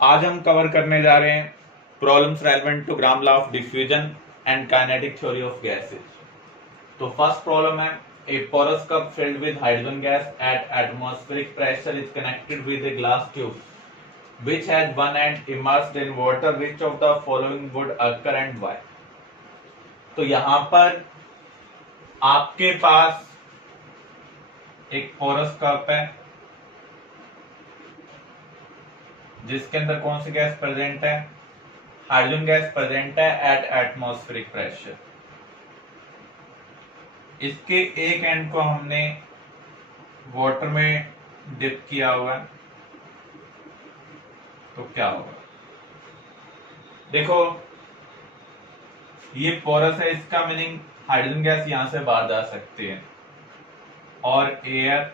आज हम कवर करने जा रहे हैं problems relevant to Graham law of diffusion and kinetic theory of gases. तो फर्स्ट प्रॉब्लम है, a porous cup filled with hydrogen gas at atmospheric pressure is connected with a glass tube which has one end immersed in water. Which of the following would occur and why? तो यहां पर आपके पास एक porous cup है जिसके अंदर कौन सी gas present है? हाइड्रोजन गैस प्रेजेंट है एट एटमॉस्फेरिक प्रेशर। इसके एक एंड को हमने वाटर में डिप किया हुआ है, तो क्या होगा? देखो ये पोरस है, इसका मीनिंग हाइड्रोजन गैस यहां से बाहर जा सकती है और एयर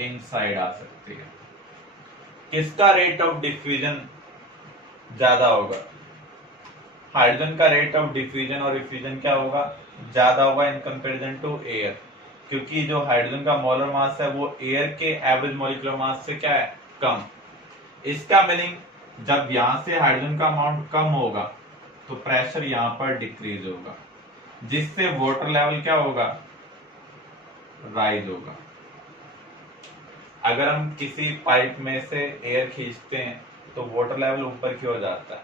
इनसाइड आ सकती है। किसका रेट ऑफ डिफ्यूजन ज्यादा होगा? हाइड्रोजन का रेट ऑफ डिफ्यूजन और डिफ्यूजन क्या होगा? ज्यादा होगा इन कंपैरिजन टू एयर, क्योंकि जो हाइड्रोजन का मोलर मास है वो एयर के एवरेज मॉलिक्यूलर मास से क्या है? कम। इसका मीनिंग जब यहां से हाइड्रोजन का अमाउंट कम होगा तो प्रेशर यहां पर डिक्रीज होगा, जिससे वाटर लेवल क्या होगा? राइज होगा। अगर हम किसी पाइप में से एयर खींचते हैं तो वाटर लेवल ऊपर की ओर जाता है,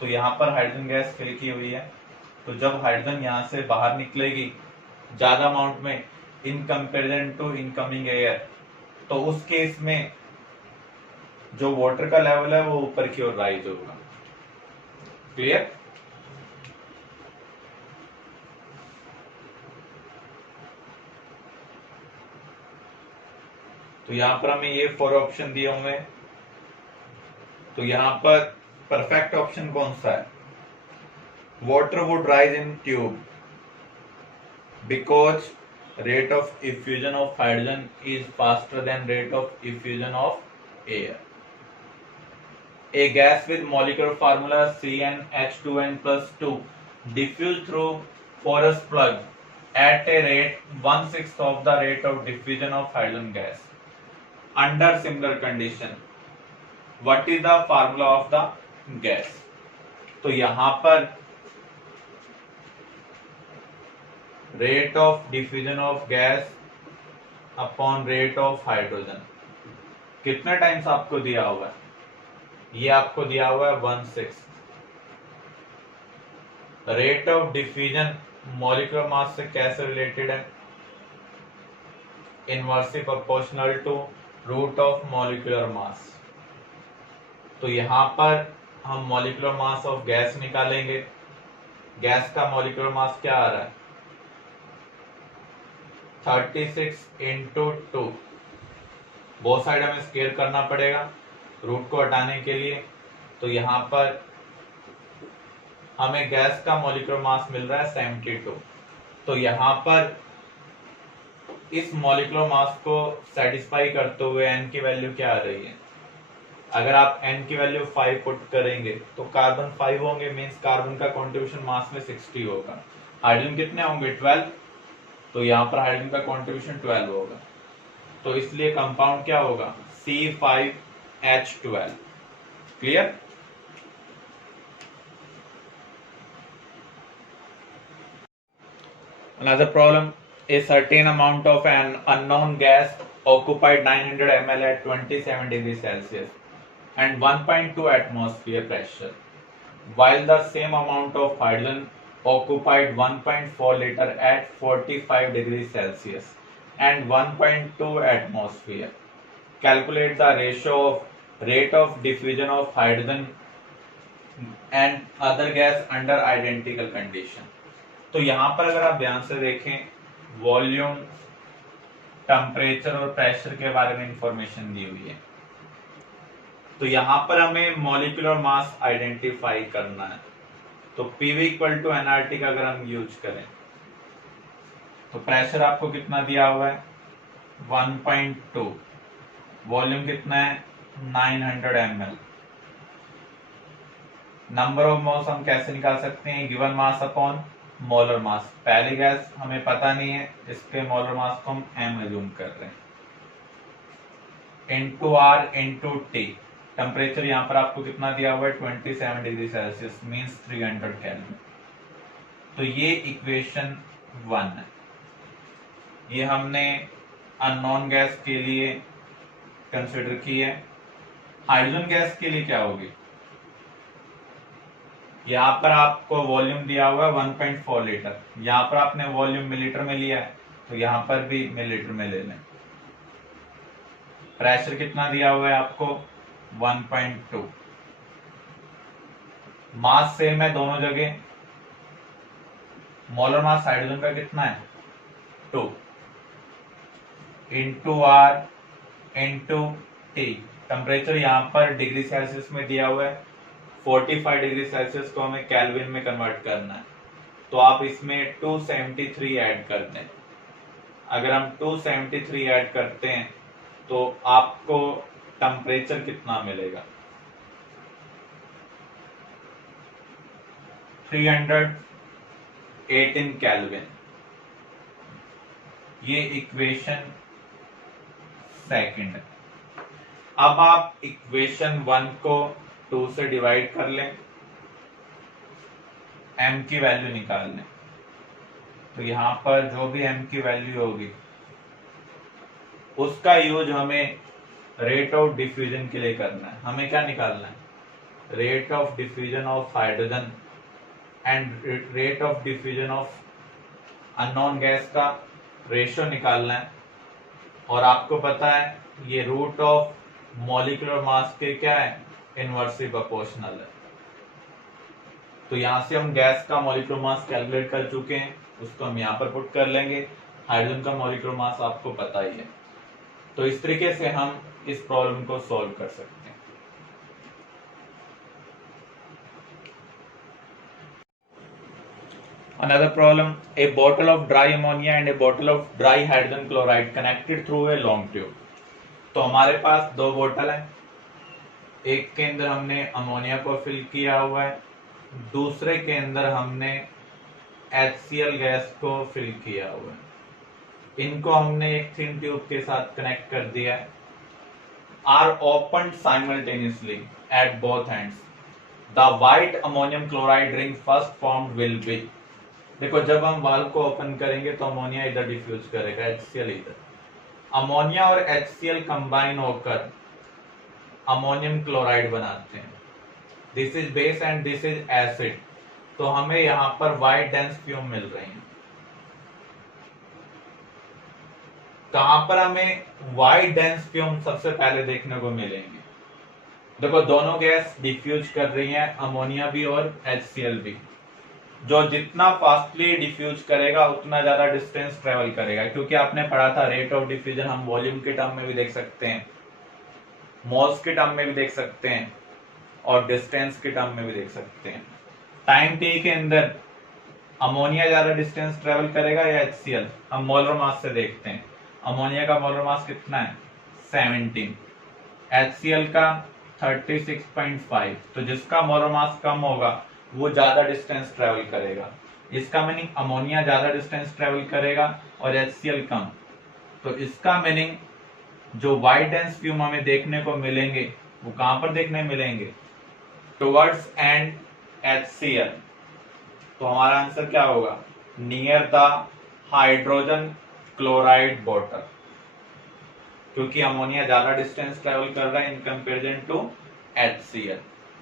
तो यहाँ पर हाइड्रोजन गैस फिल की हुई है, तो जब हाइड्रोजन यहाँ से बाहर निकलेगी ज्यादा अमाउंट में in comparison to incoming air, तो उस केस में जो वाटर का लेवल है वो ऊपर की ओर राइज होगा। क्लियर? तो यहां पर हमें ये 4 ऑप्शन दिए होंगे, तो यहां पर परफेक्ट ऑप्शन कौन सा है? Water would rise in tube because rate of effusion of hydrogen is faster than rate of effusion of air. A gas with molecular formula CnH2n plus 2 diffuse through porous plug at a rate 1/6 of the rate of diffusion of hydrogen gas. Under similar condition, what is the formula of the gas? तो यहां पर rate of diffusion of gas upon rate of hydrogen कितना times आपको दिया हुआ है? ये आपको दिया हुआ है 1/6। Rate of diffusion molecular mass से कैसे रिलेटेड है? Inversely proportional to root of molecular mass. तो यहां पर हम मॉलिक्यूलर मास ऑफ गैस निकालेंगे। गैस का मॉलिक्यूलर मास क्या आ रहा है? 36 इंटू 2। बहुत साइड हमें स्केल करना पड़ेगा रूट को हटाने के लिए। तो यहां पर हमें गैस का मॉलिक्यूलर मास मिल रहा है 72। तो यहां पर इस मॉलिक्यूलर मास को सेटिस्फाई करते हुए एन की वैल्यू क्या आ रही है? अगर आप एन की वैल्यू 5 पुट करेंगे तो कार्बन 5 होंगे, मींस कार्बन का कंट्रीब्यूशन मास में 60 होगा। हाइड्रोजन कितने होंगे? 12। तो यहाँ पर हाइड्रोजन का कंट्रीब्यूशन 12 होगा, तो इसलिए कंपाउंड क्या होगा? C5H12। Clear? Another problem, a certain amount of an unknown gas occupied 900 ml at 27 degrees Celsius and 1.2 atmosphere pressure, while the same amount of hydrogen occupied 1.4 liter at 45 degrees Celsius and 1.2 atmosphere. Calculate the ratio of rate of diffusion of hydrogen and other gas under identical condition. तो यहां पर अगर आप ध्यान से देखें, volume, temperature और pressure के बारे में इंफॉर्मेशन दी हुई है। तो यहां पर हमें मॉलिक्यूलर मास आइडेंटिफाई करना है। तो PV इक्वल टू nRT का अगर हम यूज करें तो प्रेशर आपको कितना दिया हुआ है? 1.2। वॉल्यूम कितना है? 900 ml। नंबर ऑफ मोल्स हम कैसे निकाल सकते हैं? Given mass upon molar mass. पहली गैस हमें पता नहीं है, इसके मोलर मास को हम m एज्यूम कर रहे हैं, into R into T। Temperature यहाँ पर आपको कितना दिया हुआ है 27 डिग्री सेल्सियस मीन्स 300 केल्विन। तो ये इक्वेशन 1 है, ये हमने अननोन गैस के लिए कंसिडर की है। हाइड्रोजन गैस के लिए क्या होगी, यहाँ पर आपको वॉल्यूम दिया हुआ है 1.4 लीटर, यहाँ पर आपने वॉल्यूम मिलीलीटर में लिया है तो यहाँ पर भी मिलीलीटर में ले लें। प्रेशर कितना दिया हुआ है आपको 1.2। मास सेम है दोनों जगह, मोलर मास हाइड्रोजन का कितना है 2 into R into T. Temperature यहाँ पर डिग्री सेल्सियस में दिया हुआ है, 45 डिग्री सेल्सियस को हमें केल्विन में कन्वर्ट करना है, तो आप इसमें 273 ऐड कर दें। अगर हम 273 ऐड करते हैं तो आपको टेम्परेचर कितना मिलेगा 318 केल्विन। ये इक्वेशन सेकंड है। अब आप इक्वेशन 1 को 2 से डिवाइड कर लें, m की वैल्यू निकाल लें। तो यहां पर जो भी m की वैल्यू होगी उसका यूज हमें रेट ऑफ डिफ्यूजन के लिए करना है। हमें क्या निकालना है, rate of diffusion of hydrogen and rate of diffusion of unknown gas का रेशियो निकालना है। और आपको पता है ये रूट ऑफ मॉलिक्यूलर मास के क्या है, इनवर्सली प्रोपोर्शनल है। तो यहां से हम गैस का मॉलिक्यूलर मास कैलकुलेट कर चुके हैं, उसको हम यहाँ पर पुट कर लेंगे। हाइड्रोजन का मॉलिक्यूलर मास आपको पता ही है। तो इस तरीके से हम इस प्रॉब्लम को सॉल्व कर सकते हैं। Another problem, a bottle of dry ammonia and a bottle of dry hydrogen chloride connected through a long tube। तो हमारे पास दो बोतल है, एक के अंदर हमने अमोनिया को फिल किया हुआ है, दूसरे के अंदर हमने HCl गैस को फिल किया हुआ है। इनको हमने एक थिन ट्यूब के साथ कनेक्ट कर दिया है। Are open simultaneously at both ends. The white ammonium chloride ring first formed will be. देखो जब हम वाल्व को ओपन करेंगे तो अमोनिया इधर डिफ्यूज करेगा, HCl इधर। अमोनिया और HCl कंबाइन होकर अमोनियम क्लोराइड बनाते हैं। This is base and this is acid. तो हमें यहाँ पर वाइट डेंस फ्यूम मिल रही है। कहां पर हमें वाइट डेंस फ्यूम सबसे पहले देखने को मिलेंगे, देखो दोनों गैस डिफ्यूज कर रही हैं, अमोनिया भी और HCl भी। जो जितना फास्टली डिफ्यूज करेगा उतना ज्यादा डिस्टेंस ट्रेवल करेगा, क्योंकि आपने पढ़ा था रेट ऑफ डिफ्यूजन हम वॉल्यूम के टर्म में भी देख सकते हैं, मोल्स के टर्म में भी देख सकते हैं और डिस्टेंस के टर्म में भी देख सकते हैं। टाइम टी के अंदर अमोनिया ज्यादा डिस्टेंस ट्रेवल करेगा या HCl, हम मोलर मास से देखते हैं। अमोनिया का मोलर मास कितना है 17, HCl का 36.5। तो जिसका मोलर मास कम होगा वो ज्यादा डिस्टेंस ट्रेवल करेगा। इसका मीनिंग अमोनिया ज्यादा डिस्टेंस ट्रेवल करेगा और HCl कम। तो इसका मीनिंग जो वाइट डेंस फ्यूम हमें देखने को मिलेंगे वो कहां पर देखने मिलेंगे, टुवर्ड्स एंड HCl। तो हमारा आंसर क्या होगा, near the hydrogen chloride bottle, क्योंकि अमोनिया ज्यादा डिस्टेंस ट्रेवल कर रहा है in comparison to HCl।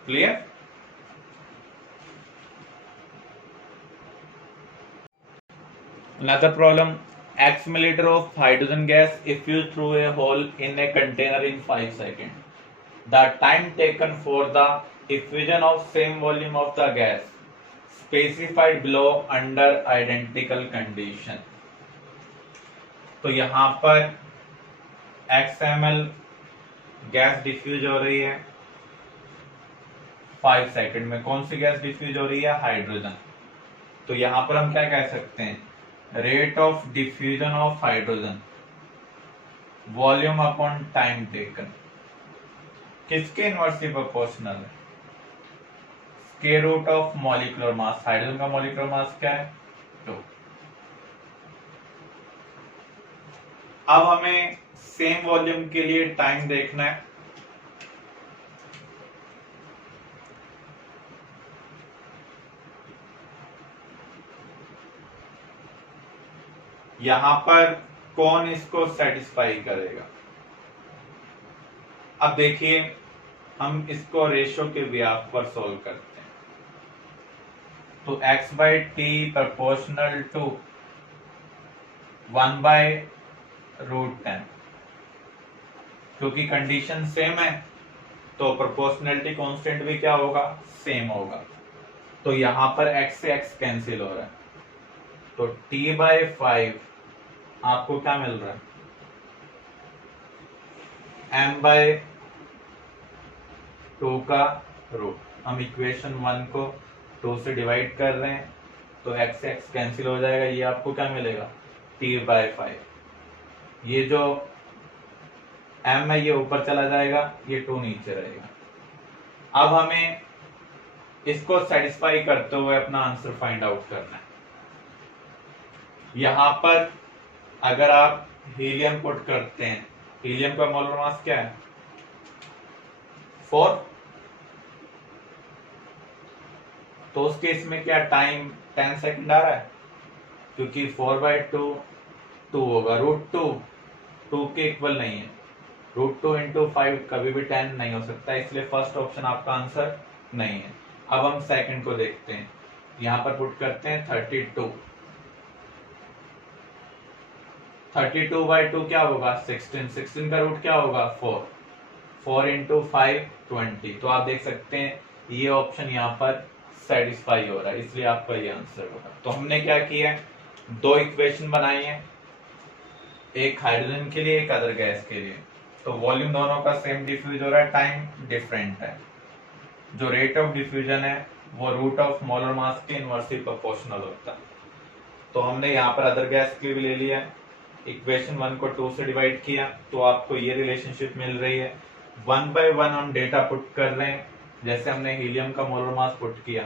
Clear. Another problem, X milliliter of hydrogen gas effused through a hole in a container in 5 seconds. The time taken for the effusion of same volume of the gas specified below under identical condition। तो यहाँ पर XML gas diffuse हो रही है 5 second में। कौन सी gas diffuse हो रही है, हाइड्रोजन। तो यहाँ पर हम क्या कह सकते हैं, rate of diffusion of hydrogen volume upon time taken किसके इनवर्सली प्रोपोर्शनल है, square root of molecular mass. Hydrogen का मॉलिक्यूलर मास क्या है 2। अब हमें सेम वॉल्यूम के लिए टाइम देखना है। यहां पर कौन इसको सेटिस्फाई करेगा? अब देखिए, हम इसको रेशियो के व्याप पर सोल्व करते हैं। तो x by T proportional to 1 by √10, क्योंकि कंडीशन सेम है तो प्रोपोर्शनलिटी कांस्टेंट भी क्या होगा? सेम होगा। तो यहां पर x से x कैंसिल हो रहा है, तो t बाय 5 आपको क्या मिल रहा है? m बाय 2 का रूट। हम इक्वेशन 1 को 2 से डिवाइड कर रहे हैं, तो x से x कैंसिल हो जाएगा, ये आपको क्या मिलेगा? t by 5। ये जो m है ये ऊपर चला जाएगा, ये 2 नीचे रहेगा। अब हमें इसको सेटिस्फाई करते हुए अपना आंसर फाइंड आउट करना है। यहां पर अगर आप हीलियम पुट करते हैं, हीलियम का मोलर मास क्या है? 4। तो उस केस में क्या टाइम 10 सेकंड आ रहा है? क्योंकि 4/2 2 होगा, √2 के इक्वल नहीं है। √2 इंटू 5 कभी भी 10 नहीं हो सकता, इसलिए फर्स्ट ऑप्शन आपका आंसर नहीं है। अब हम सेकंड को देखते हैं। यहां पर पुट करते हैं 32। 32/2 क्या होगा? 16। 16 का रूट क्या होगा? 4। 4 इंटू 5 20। तो आप देख सकते हैं ये ऑप्शन यहाँ पर सेटिस्फाई हो रहा है, इसलिए आपका ये आंसर होगा। तो हमने क्या किया है? 2 इक्वेशन बनाई है, एक हाइड्रोजन के लिए, एक अदर गैस के लिए। तो वॉल्यूम दोनों का सेम डिफ्यूज हो रहा है, टाइम डिफरेंट है। जो रेट ऑफ डिफ्यूजन है वो रूट ऑफ मोलर मास के इनवर्सली प्रोपोर्शनल होता है। तो हमने यहाँ पर अदर गैस के लिए भी ले लिया, इक्वेशन 1 को 2 से डिवाइड किया, तो आपको ये रिलेशनशिप मिल रही है। 1/1 हम डेटा पुट कर रहे हैं, जैसे हमने हीलियम का मोलर मास पुट किया।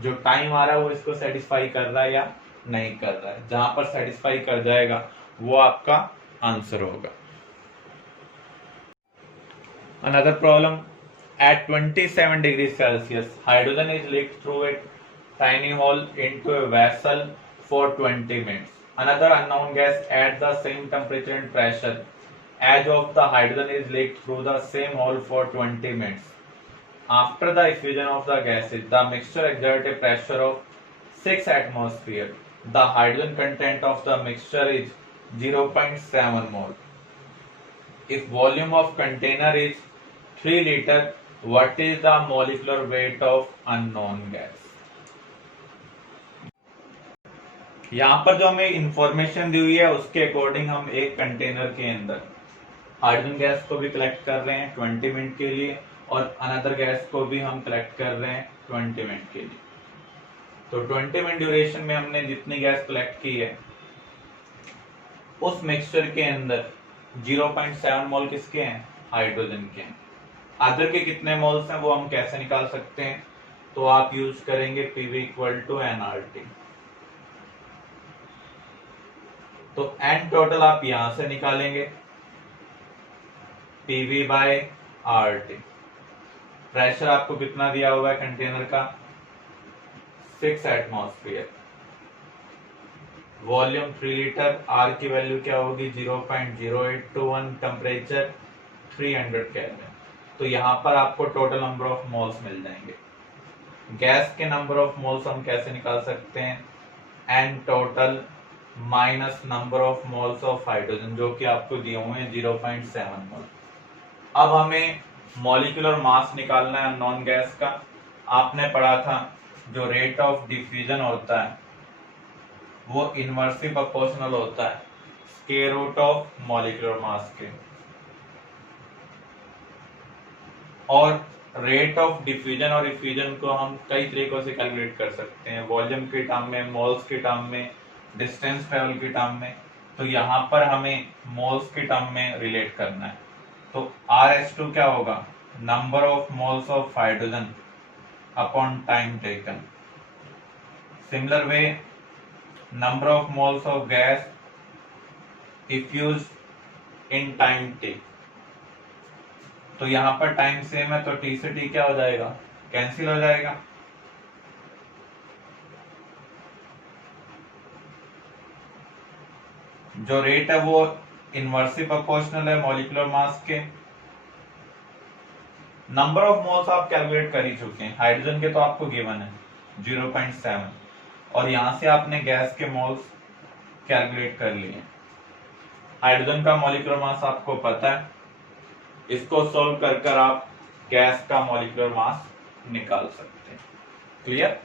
जो टाइम आ रहा है वो इसको सेटिस्फाई कर रहा है या नहीं कर रहा है। जहां पर सेटिस्फाई कर जाएगा वो आपका आंसर होगा। Another problem, at 27 degrees Celsius, hydrogen is leaked through a tiny hole into a vessel for 20 minutes. Another unknown gas at the same temperature and pressure as of the hydrogen is leaked through the same hole for 20 minutes. After the effusion of the gases, the mixture exerts a pressure of 6 atmosphere. The hydrogen content of the mixture is 0.7 mole. If volume of container is 3 liter, what is the molecular weight of unknown gas? यहाँ पर जो हमें information दी हुई है उसके according हम एक container के अंदर हाइड्रोजन गैस को भी कलेक्ट कर रहे हैं 20 मिनट के लिए, और अनदर गैस को भी हम कलेक्ट कर रहे हैं 20 मिनट के लिए। तो 20 मिनट ड्यूरेशन में हमने जितनी गैस कलेक्ट की है उस मिक्सचर के अंदर 0.7 मोल किसके हैं? हाइड्रोजन के हैं। अदर के कितने मोल्स हैं वो हम कैसे निकाल सकते हैं? तो आप यूज करेंगे PV इक्वल टू nRT। तो n टोटल आप यहां से निकालेंगे, PV बाय RT। प्रेशर आपको कितना दिया हुआ है कंटेनर का? 6 एटमॉस्फेयर। वॉल्यूम 3 लीटर, R की वैल्यू क्या होगी? 0.0821, टेम्परेचर 300 केल्विन। तो यहाँ पर आपको टोटल नंबर ऑफ मोल्स मिल जाएंगे। गैस के नंबर ऑफ मोल्स हम कैसे निकाल सकते हैं? n total minus number of moles of hydrogen, जो कि आपको दिए हुए हैं 0.7 मोल। अब हमें मॉलिक्यूलर मास निकालना है नॉन गैस का। आपने पढ़ा था जो रेट ऑफ डिफ्यूजन होता है वो इनवर्सली प्रोपोर्शनल होता है square root of molecular mass के। और रेट ऑफ डिफ्यूजन और इफ्यूजन को हम कई तरीकों से कैलकुलेट कर सकते हैं, वॉल्यूम के टर्म में, मोल्स के टर्म में, डिस्टेंस ट्रेवल के टर्म में। तो यहाँ पर हमें मोल्स के टर्म में रिलेट करना है। तो RH2 क्या होगा? Number of moles of hydrogen upon time taken. Similar way, number of moles of gas effuse in time t। तो यहां पर टाइम सेम है तो t से t क्या हो जाएगा? कैंसिल हो जाएगा। जो रेट है वो इनवर्सली प्रोपोर्शनल है मॉलिक्यूलर मास के। नंबर ऑफ मोल्स आप कैलकुलेट कर ही चुके हैं, हाइड्रोजन के तो आपको गिवन है 0.7, और यहां से आपने गैस के मोल्स कैलकुलेट कर लिए। हाइड्रोजन का मॉलिक्यूलर मास आपको पता है, इसको सॉल्व कर कर आप गैस का मॉलिक्यूलर मास निकाल सकते हैं। Clear?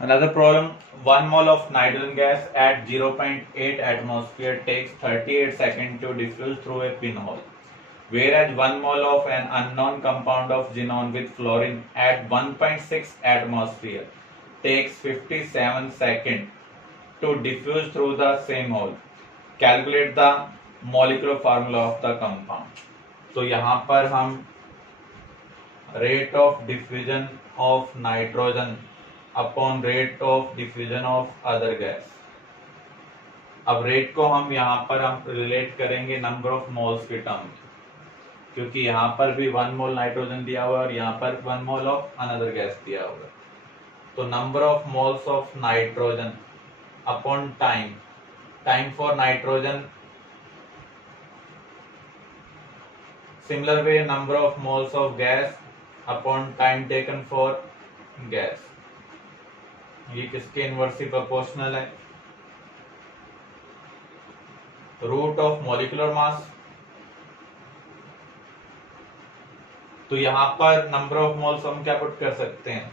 Another problem, 1 mole of nitrogen gas at 0.8 atmosphere takes 38 seconds to diffuse through a pinhole, whereas 1 mole of an unknown compound of xenon with fluorine at 1.6 atmosphere takes 57 seconds to diffuse through the same hole. Calculate the molecular formula of the compound. तो यहाँ पर हम rate of diffusion of nitrogen upon rate of diffusion of other gas. अब rate को हम यहाँ पर हम रिलेट करेंगे नंबर ऑफ मोल्स के टर्म में, क्योंकि यहाँ पर भी 1 मोल नाइट्रोजन दिया हुआ है और यहाँ पर 1 मोल ऑफ अनदर गैस दिया हुआ है। तो number of moles of nitrogen upon time, time for nitrogen, similar way number of moles of gas upon time taken for gas. ये किसके इनवर्सली प्रोपोर्शनल है? Root of molecular mass. तो यहां पर नंबर ऑफ मोल्स हम क्या put कर सकते हैं?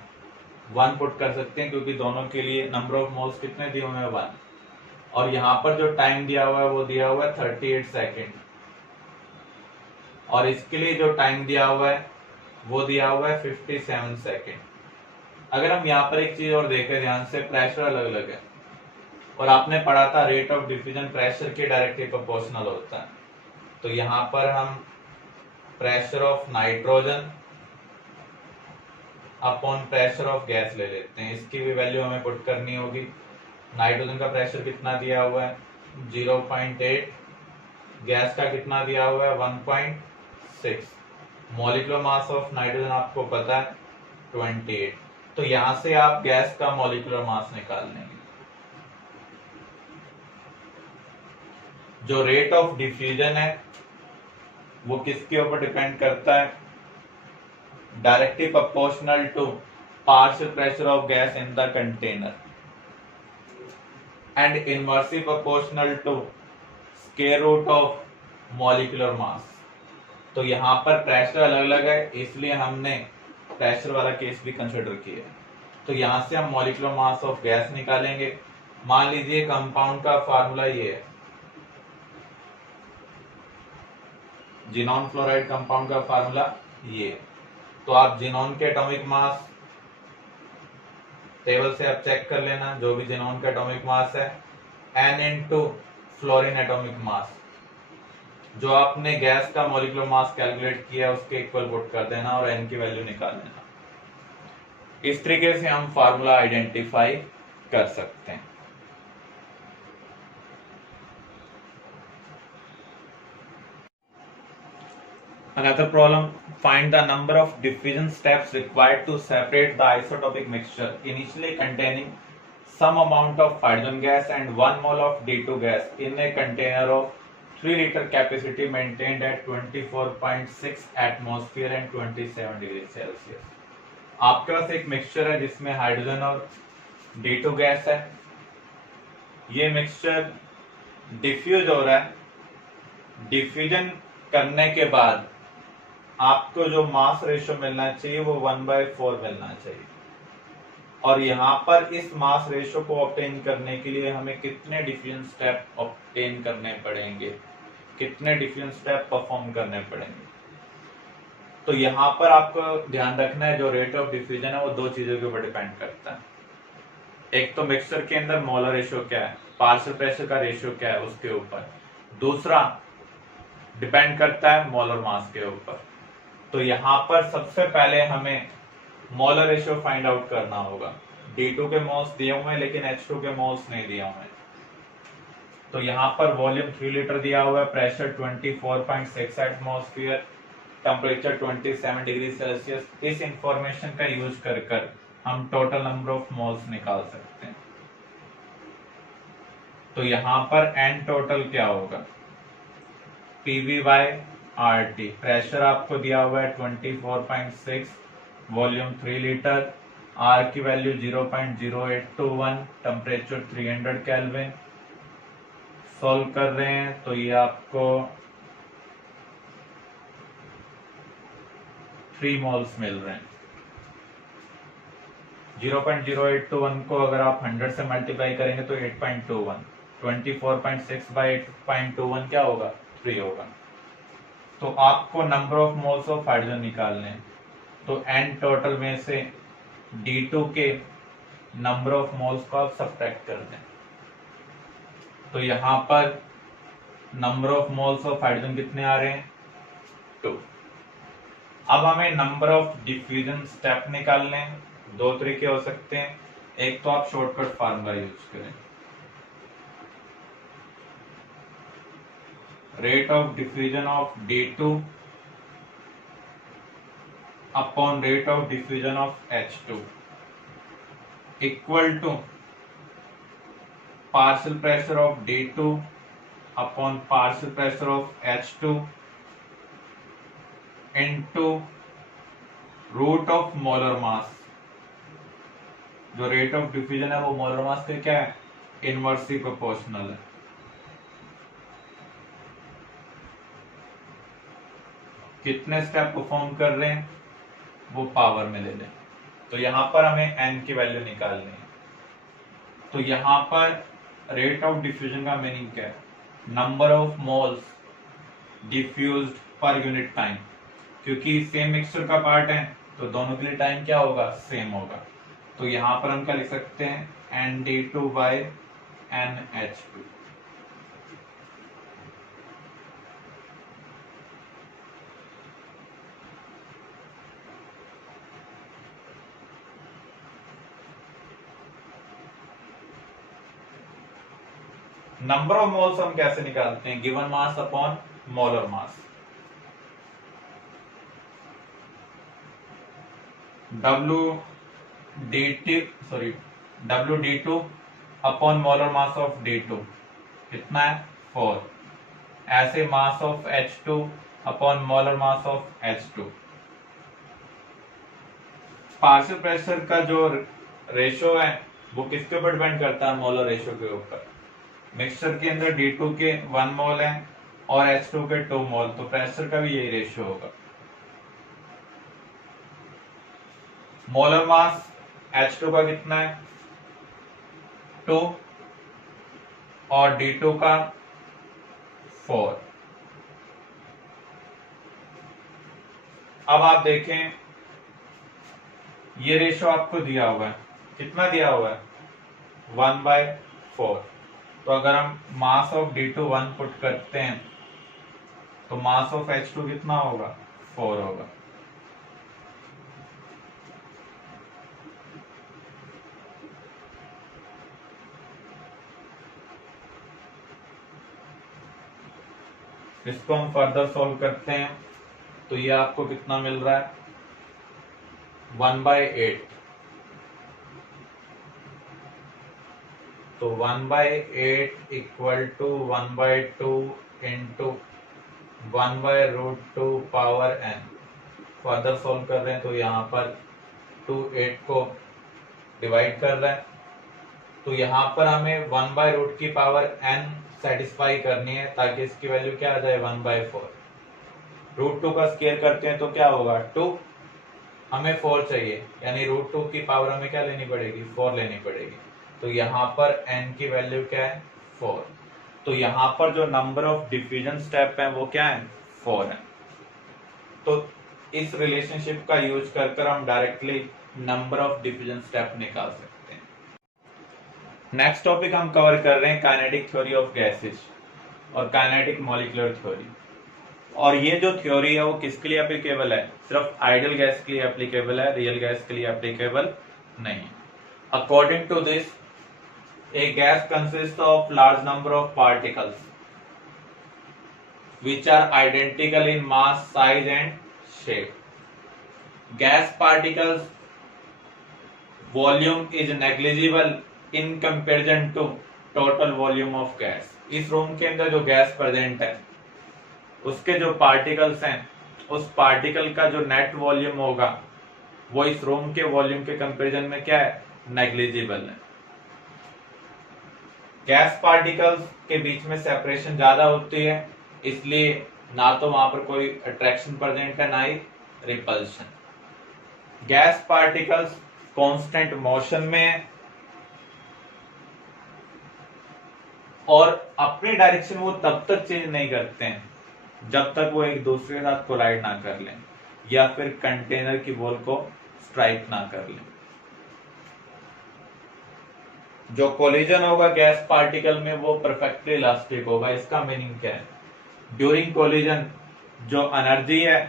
1 पुट कर सकते हैं, क्योंकि दोनों के लिए नंबर ऑफ मोल्स कितने दिए हुए हैं? 1। और यहां पर जो टाइम दिया हुआ है वो दिया हुआ है 38 सेकेंड, और इसके लिए जो टाइम दिया हुआ है वो दिया हुआ है 57 सेकेंड। अगर हम यहाँ पर एक चीज और देखें ध्यान से, प्रेशर अलग अलग है, और आपने पढ़ा था रेट ऑफ डिफ्यूजन प्रेशर के डायरेक्टली प्रोपोर्शनल होता है। तो यहाँ पर हम pressure of nitrogen upon pressure of gas ले लेते हैं, इसकी भी वैल्यू हमें पुट करनी होगी। नाइट्रोजन का प्रेशर कितना दिया हुआ है? 0.8, गैस का कितना दिया हुआ है? 1.6। मॉलिक्यूलर मास ऑफ नाइट्रोजन आपको पता है 28। तो यहां से आप गैस का मॉलिक्यूलर मास निकाल लेंगे। जो रेट ऑफ डिफ्यूजन है वो किसके ऊपर डिपेंड करता है? Directly proportional to partial pressure of gas in the container and inversely proportional to square root of molecular mass. तो यहां पर प्रेशर अलग अलग है, इसलिए हमने प्रेशर वाला केस भी कंसिडर किया। तो यहां से हम मॉलिक्यूलर मास ऑफ गैस निकालेंगे। मान लीजिए कंपाउंड का फार्मूला ये है, जिनॉन फ्लोराइड कंपाउंड का फार्मूला ये। तो आप जिनॉन के एटॉमिक मास टेबल से आप चेक कर लेना, जो भी जिनॉन का एटॉमिक मास है n into fluorine atomic mass, जो आपने गैस का मॉलिक्यूलर मास कैलकुलेट किया उसके इक्वल पुट कर देना और n की वैल्यू निकाल लेना। इस तरीके से हम फार्मूला आइडेंटिफाई कर सकते हैं। Another problem, find the number of diffusion steps required to separate the isotopic mixture initially containing some amount of hydrogen gas and 1 mole of D2 gas in a container of 3-liter capacity maintained at 24.6 atmosphere and 27 degree Celsius. आपके पास एक mixture है जिसमें hydrogen और D2 gas है। ये mixture diffuse हो रहा है। डिफ्यूजन करने के बाद आपको जो मास रेशियो मिलना चाहिए वो 1/4 मिलना चाहिए, और यहाँ पर इस मास रेशियो को ऑब्टेन करने के लिए हमें कितने डिफ्यूजन स्टेप ऑब्टेन करने पड़ेंगे, कितने डिफ्यूजन स्टेप परफॉर्म करने पड़ेंगे। तो यहाँ पर आपको ध्यान रखना है, जो रेट ऑफ डिफ्यूजन है वो 2 चीजों के ऊपर डिपेंड करता है। एक तो मिक्सचर के अंदर मोलर रेशियो क्या है, पार्शियल प्रेशर का रेशियो क्या है उसके ऊपर। दूसरा डिपेंड करता है मोलर मास के ऊपर। तो यहाँ पर सबसे पहले हमें मोलर रेशियो फाइंड आउट करना होगा। D2 के मोल्स दिए हुए हैं लेकिन H2 के मोल्स नहीं दिए हुए हैं। तो यहाँ पर वॉल्यूम 3 लीटर दिया हुआ है, pressure 24.6 atmosphere, temperature 27 degree Celsius. इस इंफॉर्मेशन का यूज कर कर हम टोटल नंबर ऑफ मोल्स निकाल सकते हैं। तो यहां पर n टोटल क्या होगा, PV बाय RT। प्रेशर आपको दिया हुआ है 24.6, वॉल्यूम 3 लीटर, R की वैल्यू 0.0821, टेम्परेचर 300 केल्विन। सॉल्व कर रहे हैं तो ये आपको 3 मोल्स मिल रहे हैं। 0.0821 को अगर आप 100 से मल्टीप्लाई करेंगे तो 8.21, 24.6 बाई 8.21 क्या होगा, 3 होगा। तो आपको number of moles of hydrogen निकालने हैं, तो n टोटल में से D2 के नंबर ऑफ मोल्स को आप सब्ट्रैक्ट कर दें। तो यहां पर number of moles of hydrogen कितने आ रहे हैं, 2। अब हमें नंबर ऑफ डिफ्यूजन स्टेप निकालने हैं। 2 तरीके हो सकते हैं, एक तो आप शॉर्टकट फार्मूला यूज करें, rate of diffusion of D2 upon rate of diffusion of H2 equal to partial pressure of D2 upon partial pressure of H2 into root of molar mass. जो रेट ऑफ डिफ्यूजन है वो molar mass के क्या है, inversely proportional है। कितने step perform कर रहे हैं वो पावर में ले लें। तो यहां पर हमें n की वैल्यू निकालनी है। तो यहां पर रेट ऑफ डिफ्यूजन का मीनिंग क्या है, नंबर ऑफ मोल्स डिफ्यूज्ड पर यूनिट टाइम। क्योंकि सेम मिक्सचर का पार्ट है तो दोनों के लिए टाइम क्या होगा, सेम होगा। तो यहां पर हम क्या लिख सकते हैं, ND2 bye NH2। Number of moles हम कैसे निकालते हैं, given mass upon molar mass. WD2 upon molar mass of D2 कितना है, 4। ऐसे mass of H2 upon molar mass of H2। Partial pressure का जो रेशो है वो किसके ऊपर डिपेंड करता है, मोलर रेशो के ऊपर। मिक्सचर के अंदर D2 के 1 मोल है और H2 के 2 मोल, तो प्रेशर का भी यही रेशियो होगा। मोलर मास H2 का कितना है, 2 और D2 का 4। अब आप देखें ये रेशियो आपको दिया हुआ है, कितना दिया हुआ है, 1/4। तो अगर हम मास ऑफ D2 1 पुट करते हैं तो मास ऑफ H2 कितना होगा, 4 होगा। इसको हम फर्दर सॉल्व करते हैं तो ये आपको कितना मिल रहा है, 1/8। तो 1/8 equal to 1/2 into 1/√2 power n। Further solve कर रहे हैं तो यहाँ पर 2 8 को डिवाइड कर रहे हैं, तो यहाँ पर हमें 1/√2 की पावर n सेटिस्फाई करनी है ताकि इसकी वैल्यू क्या आ जाए, 1/4। √2 का स्केयर करते हैं तो क्या होगा, 2। हमें 4 चाहिए, यानी √2 की पावर हमें क्या लेनी पड़ेगी, 4 लेनी पड़ेगी। तो यहाँ पर n की वैल्यू क्या है, 4। तो यहाँ पर जो नंबर ऑफ डिफ्यूजन स्टेप है वो क्या है, 4 है। तो इस रिलेशनशिप का यूज कर हम directly number of diffusion step निकाल सकते हैं। नेक्स्ट टॉपिक हम कवर कर रहे हैं काइनेटिक थ्योरी ऑफ गैसेज और काइनेटिक मॉलिक्यूलर थ्योरी। और ये जो थ्योरी है वो किसके लिए एप्लीकेबल है, सिर्फ आइडियल गैस के लिए एप्लीकेबल है, रियल गैस के लिए एप्लीकेबल नहीं। According to this a gas consists of large number of particles which are identical in mass, size and shape. Gas particles volume is negligible in comparison to total volume of gas. इस room के अंदर जो gas present है उसके जो particles हैं उस particle का जो नेट वॉल्यूम होगा वो इस रूम के वॉल्यूम के कंपैरिजन में क्या है, नेग्लिजिबल है। गैस पार्टिकल्स के बीच में सेपरेशन ज्यादा होती है, इसलिए ना तो वहां पर कोई अट्रैक्शन प्रेजेंट है ना ही repulsion. Gas particles constant motion में है और अपनी डायरेक्शन वो तब तक चेंज नहीं करते हैं जब तक वो एक दूसरे के साथ कोलाइड ना कर लें या फिर कंटेनर की वॉल को स्ट्राइक ना कर लें। जो कोलिजन होगा गैस पार्टिकल में वो परफेक्टली इलास्टिक होगा। इसका मीनिंग क्या है, ड्यूरिंग कोलिजन जो एनर्जी है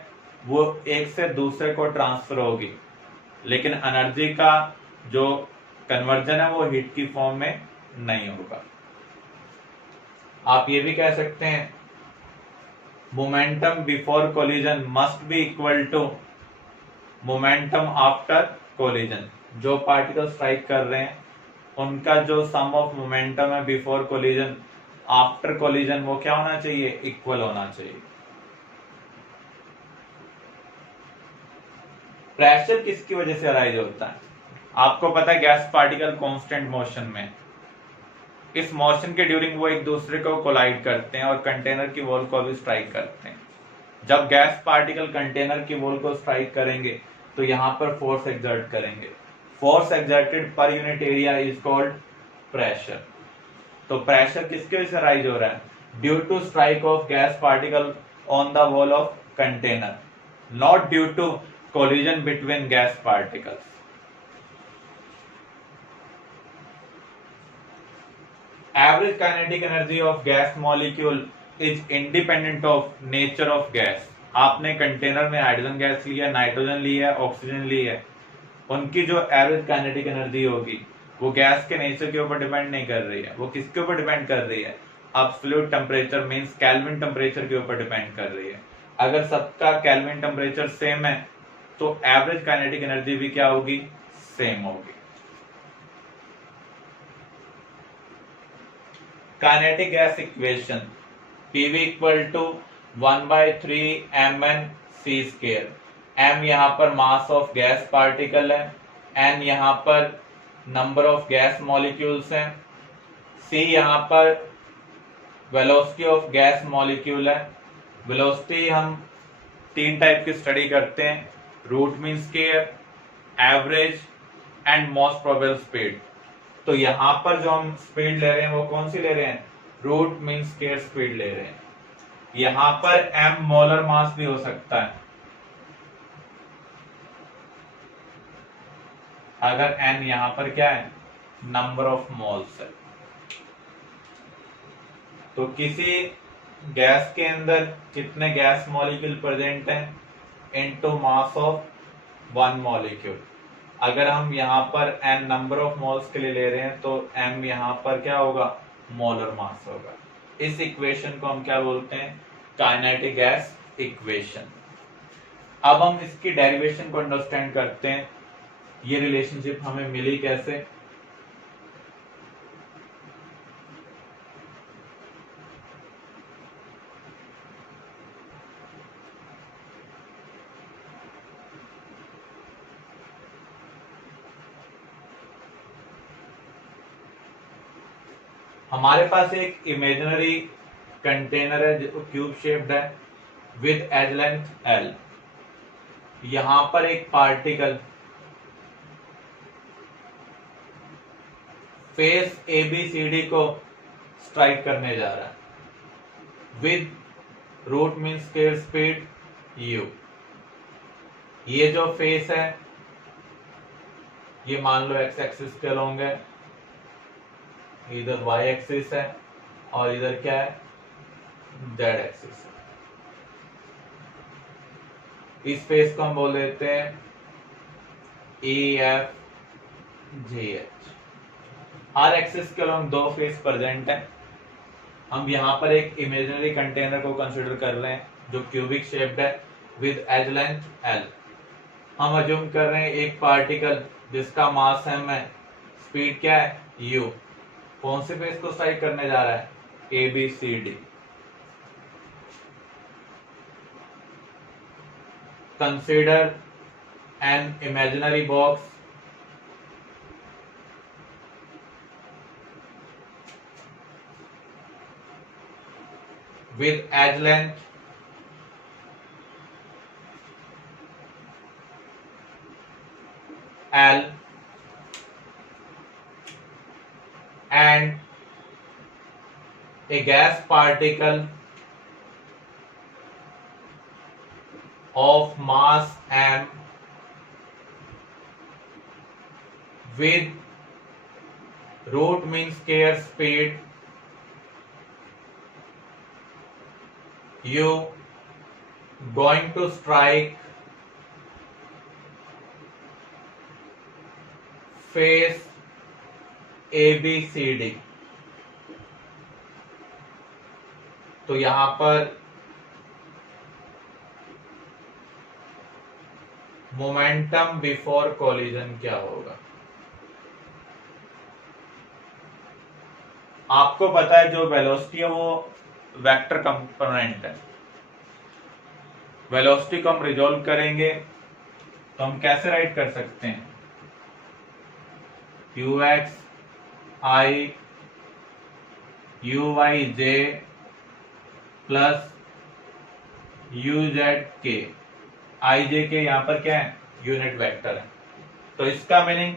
वो एक से दूसरे को ट्रांसफर होगी, लेकिन एनर्जी का जो कन्वर्जन है वो हीट की फॉर्म में नहीं होगा। आप ये भी कह सकते हैं momentum before collision must be equal to momentum after collision. जो पार्टिकल स्ट्राइक कर रहे हैं उनका जो सम ऑफ मोमेंटम है बिफोर कोलिजन आफ्टर कोलिजन वो क्या होना चाहिए, इक्वल होना चाहिए। प्रेशर किसकी वजह से अराइज होता है, आपको पता है गैस पार्टिकल कांस्टेंट मोशन में, इस मोशन के ड्यूरिंग वो एक दूसरे को कोलाइड करते हैं और कंटेनर की वॉल को भी स्ट्राइक करते हैं। जब गैस पार्टिकल कंटेनर की वॉल को स्ट्राइक करेंगे तो यहां पर फोर्स एक्सर्ट करेंगे। Force exerted per unit area is called pressure. तो प्रेशर किसके वजह से राइज हो रहा है, due to strike of gas particle on the wall of container, not due to collision between gas particles. Average kinetic energy of gas molecule is independent of nature of gas. आपने container में hydrogen gas लिया, nitrogen लिया, oxygen लिया, उनकी जो average kinetic energy होगी वो gas के नेचर के ऊपर डिपेंड नहीं कर रही है। वो किसके ऊपर डिपेंड कर रही है, absolute temperature means kelvin temperature के ऊपर डिपेंड कर रही है। अगर सबका केल्विन टेम्परेचर सेम है तो एवरेज काइनेटिक एनर्जी भी क्या होगी, सेम होगी। Kinetic gas equation PV equal to 1/3 mn(c²). m यहाँ पर मास ऑफ गैस पार्टिकल है, n यहाँ पर नंबर ऑफ गैस मॉलिक्यूल्स हैं, c यहाँ पर वेलोसिटी ऑफ गैस मॉलिक्यूल है। वेलोसिटी हम तीन टाइप की स्टडी करते हैं, root mean square, average and most probable speed. तो यहां पर जो हम स्पीड ले रहे हैं वो कौन सी ले रहे हैं, रूट मीन स्क्वायर स्पीड ले रहे हैं। यहां पर m मोलर मास भी हो सकता है अगर n यहां पर क्या है, नंबर ऑफ मोल्स है। तो किसी गैस के अंदर कितने गैस मॉलिक्यूल प्रेजेंट हैं into mass of one molecule. अगर हम यहाँ पर n नंबर ऑफ मोल्स के लिए ले रहे हैं तो m यहाँ पर क्या होगा, मोलर मास होगा। इस इक्वेशन को हम क्या बोलते हैं, काइनेटिक गैस इक्वेशन। अब हम इसकी डेरिवेशन को अंडरस्टैंड करते हैं, ये रिलेशनशिप हमें मिली कैसे। हमारे पास एक इमेजिनरी कंटेनर है जो क्यूब शेप्ड है विद एज लेंथ L। यहां पर एक पार्टिकल फेस ABCD को स्ट्राइक करने जा रहा है with root mean square speed u। ये जो फेस है ये मान लो x एक्सिस के अलोंग है, इधर y एक्सिस है और इधर क्या है, z एक्सिस है। इस फेस को हम बोल देते हैं EFGH। हर एक्सिस के अलोंग दो फेस प्रेजेंट है। हम यहाँ पर एक इमेजिनरी कंटेनर को कंसिडर कर रहे हैं जो क्यूबिक शेप्ड है। With edge length L. हम अज्यूम कर रहे हैं एक पार्टिकल जिसका मास m है, स्पीड क्या है u, कौन से फेस को स्ट्राइक करने जा रहा है, A B C D. Consider an imaginary box with edge length L and a gas particle of mass m with root mean square speed u going to strike face ABCD। तो यहां पर momentum before collision क्या होगा? आपको पता है जो velocity है वो वेक्टर कंपोनेंट है। वेलोसिटी को हम रिजोल्व करेंगे तो हम कैसे राइट कर सकते हैं, ux i uy j plus uz k। आई जे के यहाँ पर क्या है, यूनिट वेक्टर है। तो इसका मीनिंग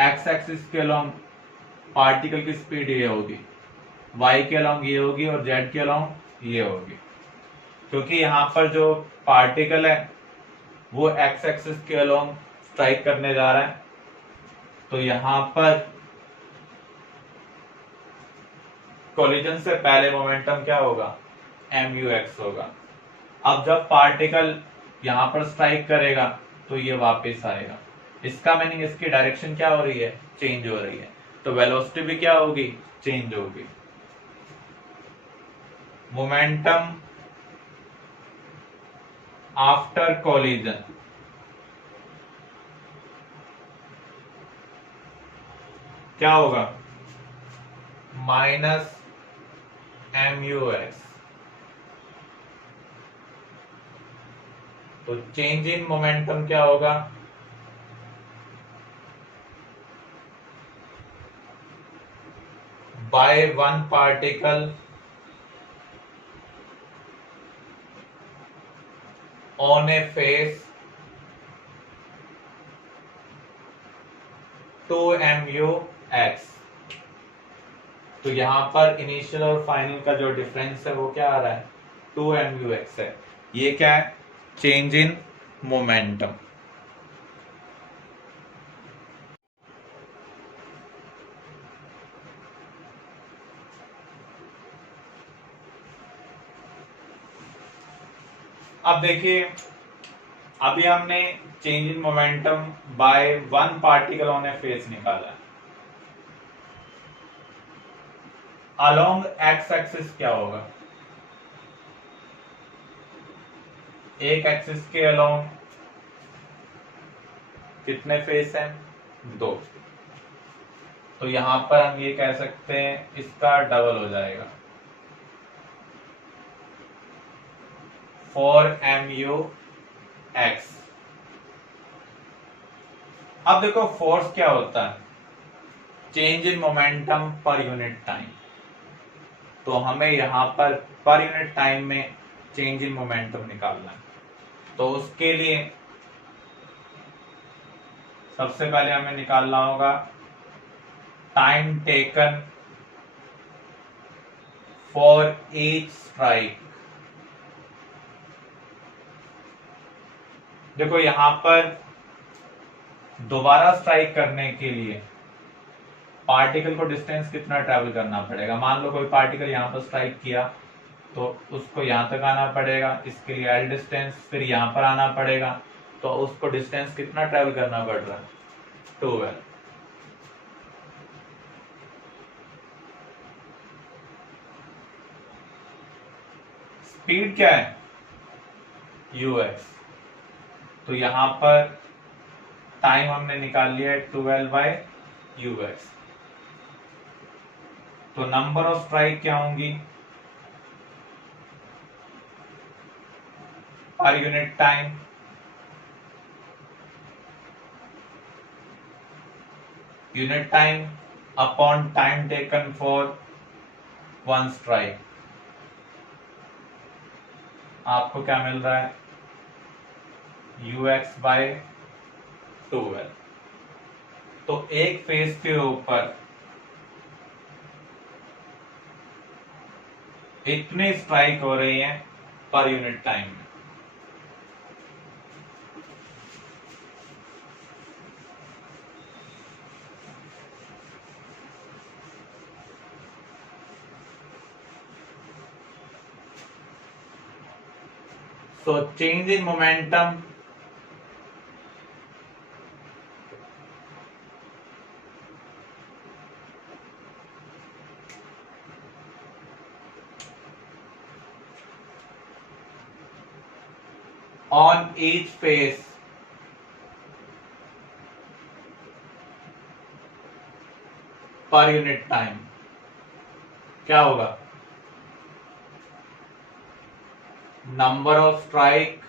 एक्स एक्सिस के अलोंग पार्टिकल की स्पीड ये होगी, वाई के अलोंग ये होगी और जेड के अलोंग ये होगी। क्योंकि यहाँ पर जो पार्टिकल है वो एक्स एक्सिस के अलोंग स्ट्राइक करने जा रहा है, तो यहाँ पर कोलिजन से पहले मोमेंटम क्या होगा, mu(x) होगा। अब जब पार्टिकल यहां पर स्ट्राइक करेगा तो ये वापस आएगा। इसका मीनिंग इसकी डायरेक्शन क्या हो रही है, चेंज हो रही है। तो वेलोसिटी भी क्या होगी, चेंज होगी। मोमेंटम आफ्टर कोलिजन क्या होगा, माइनस mu(x). तो चेंज इन मोमेंटम क्या होगा, by one particle on a face two mu(x). तो यहां पर इनिशियल और फाइनल का जो डिफरेंस है वो क्या आ रहा है, 2 mu(x) है। ये क्या है, चेंज इन मोमेंटम। अब देखिए, अभी हमने change in momentum bye one particle on a face निकाला है। अलोंग एक्स एक्सिस क्या होगा, एक एक्सिस के अलोंग कितने फेस हैं, 2। तो यहां पर हम ये कह सकते हैं इसका डबल हो जाएगा, 4 mu(x). अब देखो फोर्स क्या होता है, चेंज इन मोमेंटम पर यूनिट टाइम। तो हमें यहां पर यूनिट टाइम में चेंज इन मोमेंटम निकालना है। तो उसके लिए सबसे पहले हमें निकालना होगा time taken for each strike. देखो यहां पर दोबारा स्ट्राइक करने के लिए पार्टिकल को डिस्टेंस कितना ट्रेवल करना पड़ेगा। मान लो कोई पार्टिकल यहां पर स्ट्राइक किया तो उसको यहां तक आना पड़ेगा, इसके लिए एल डिस्टेंस, फिर यहां पर आना पड़ेगा, तो उसको डिस्टेंस कितना ट्रेवल करना पड़ रहा है, 2l। स्पीड क्या है, ux। तो यहां पर टाइम हमने निकाल लिया है 12/ux। तो नंबर ऑफ स्ट्राइक क्या होंगी पर unit time, unit time upon time taken for one strike. आपको क्या मिल रहा है ux/12। तो एक फेज के ऊपर इतनी स्ट्राइक हो रही है पर यूनिट टाइम में। So change in momentum on each phase per unit time क्या होगा, number of strike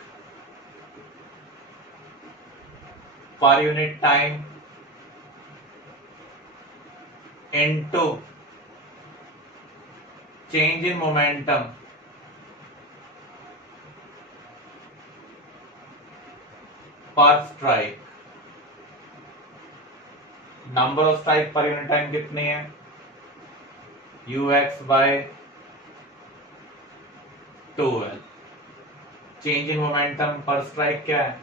per unit time into change in momentum per strike. Number of strike per unit time कितनी है ux/12। Change in momentum per strike क्या है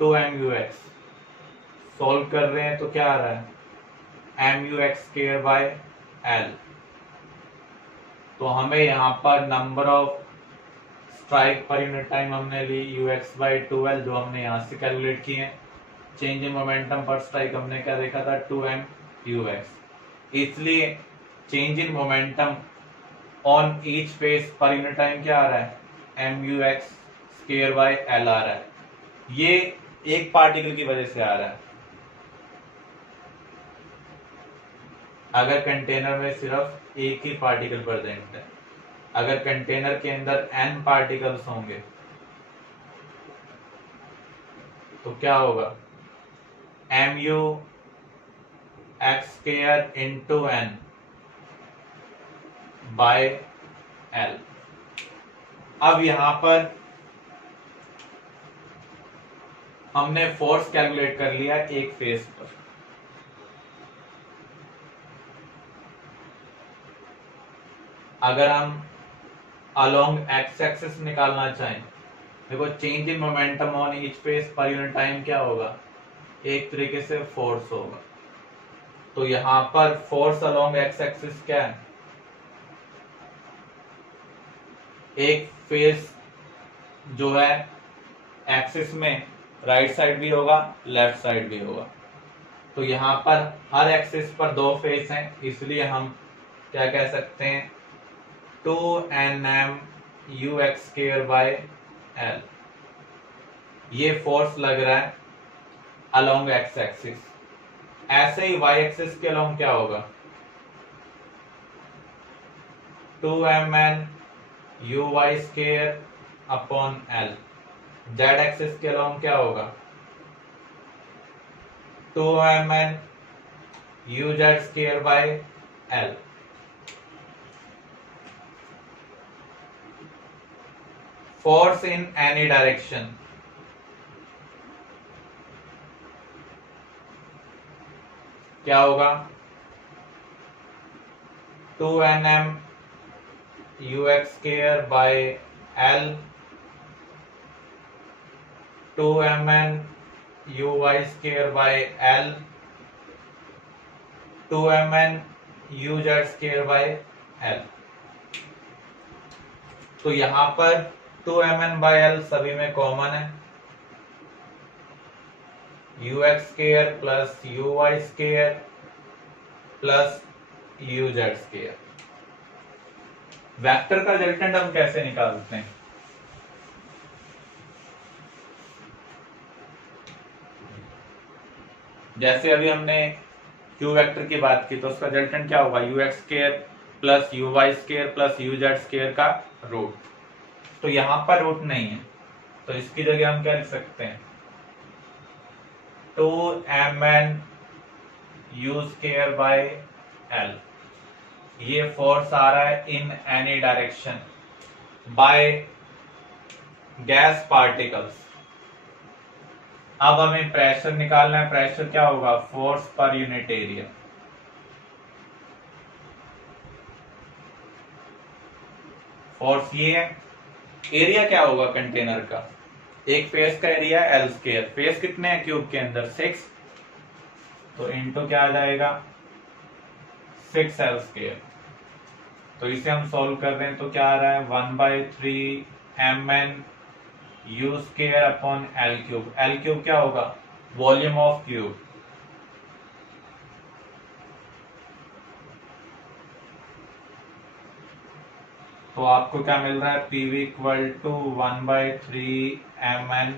2mux। Solve कर रहे हैं तो क्या आ रहा है mux²/l। तो हमें यहां पर number of strike per unit time हमने ली ux/12 जो हमने यहां से कैलकुलेट किए। Change in momentum per strike हमने क्या देखा था 2mux। इसलिए change in momentum on each phase पर यूनिट टाइम क्या आ रहा है mux²/l आ रहा है। ये एक पार्टिकल की वजह से आ रहा है। अगर कंटेनर में सिर्फ एक ही पार्टिकल प्रेजेंट है, अगर कंटेनर के अंदर n पार्टिकल्स होंगे तो क्या होगा mux²/n/l। अब यहां पर हमने फोर्स कैलकुलेट कर लिया एक फेज पर। अगर हम अलोंग एक्स एक्सिस निकालना चाहें, देखो change in momentum on each phase पर यूनिट टाइम क्या होगा, एक तरीके से फोर्स होगा। तो यहां पर फोर्स अलोंग एक्स एक्सिस क्या है, एक फेज जो है एक्सिस में राइट साइड भी होगा लेफ्ट साइड भी होगा। तो यहां पर हर एक्सिस पर दो फेस हैं, इसलिए हम क्या कह सकते हैं 2nmux²/l। ये फोर्स लग रहा है अलोंग एक्स एक्सिस। ऐसे ही वाई एक्सिस के अलोंग क्या होगा 2mnuy²/l। जेड एक्सिस के अलोंग क्या होगा 2mnuz²/l। Force in any direction क्या होगा 2nmux²/l 2mnuy²/l 2mnuz²/l। तो यहां पर 2mn/l सभी में कॉमन है, ux² plus uy² plus uz²। Vector का रिजल्टेंट हम कैसे निकालते हैं, जैसे अभी हमने क्यू वेक्टर की बात की तो उसका रिजल्टेंट क्या होगा, u x square plus u y square plus u z square का रूट। तो यहाँ पर रूट नहीं है तो इसकी जगह हम क्या लिख सकते हैं, 2mn you square by L. ये फोर्स आ रहा है in any direction by gas particles. अब हमें प्रेशर निकालना है, प्रेशर क्या होगा, फोर्स पर यूनिट एरिया। फोर्स ये है, एरिया क्या होगा कंटेनर का, एक फेस का एरिया एल स्केयर, फेस कितने हैं क्यूब के अंदर 6, तो इनटू क्या आ जाएगा 6 एल स्केयर। तो इसे हम सॉल्व कर रहे हैं तो क्या आ रहा है 1/3 mn u square upon L cube. L cube क्या होगा, वॉल्यूम ऑफ क्यूब। तो आपको क्या मिल रहा है, PV equal to 1/3 mn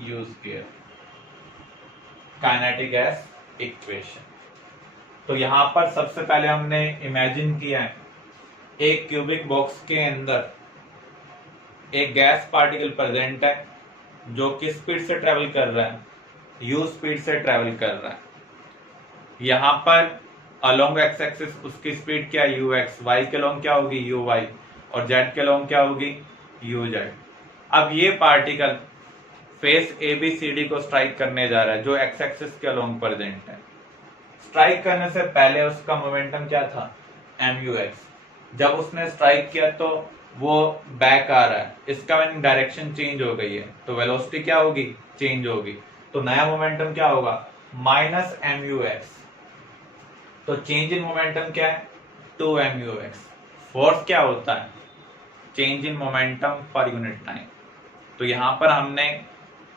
u square, kinetic gas equation. तो यहां पर सबसे पहले हमने इमेजिन किया है एक क्यूबिक बॉक्स के अंदर एक गैस पार्टिकल प्रेजेंट है जो किस स्पीड से ट्रेवल कर रहा है, u स्पीड से ट्रेवल कर रहा है। यहां पर अलोंग एक्स एक्सिस उसकी स्पीड क्या है ux, y के अलोंग क्या होगी uy और z के अलोंग क्या होगी uz। अब ये पार्टिकल फेस ABCD को स्ट्राइक करने जा रहा है जो एक्स एक्सिस के अलोंग प्रेजेंट है। स्ट्राइक करने से पहले उसका मोमेंटम क्या था mux। जब उसने स्ट्राइक किया तो वो बैक आ रहा है, इसका मीनिंग डायरेक्शन चेंज हो गई है तो वेलोसिटी क्या होगी, चेंज होगी। तो नया मोमेंटम क्या होगा -mux। तो चेंज इन मोमेंटम क्या है 2mux। फोर्स क्या होता है, चेंज इन मोमेंटम पर यूनिट टाइम। तो यहां पर हमने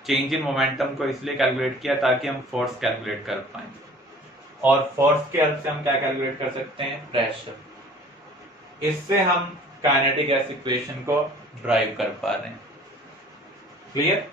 चेंज इन मोमेंटम को इसलिए कैलकुलेट किया ताकि हम फोर्स कैलकुलेट कर पाए, और फोर्स के हेल्प से हम क्या कैलकुलेट कर सकते हैं, प्रेशर। इससे हम काइनेटिक गैस इक्वेशन को ड्राइव कर पा रहे हैं। क्लियर।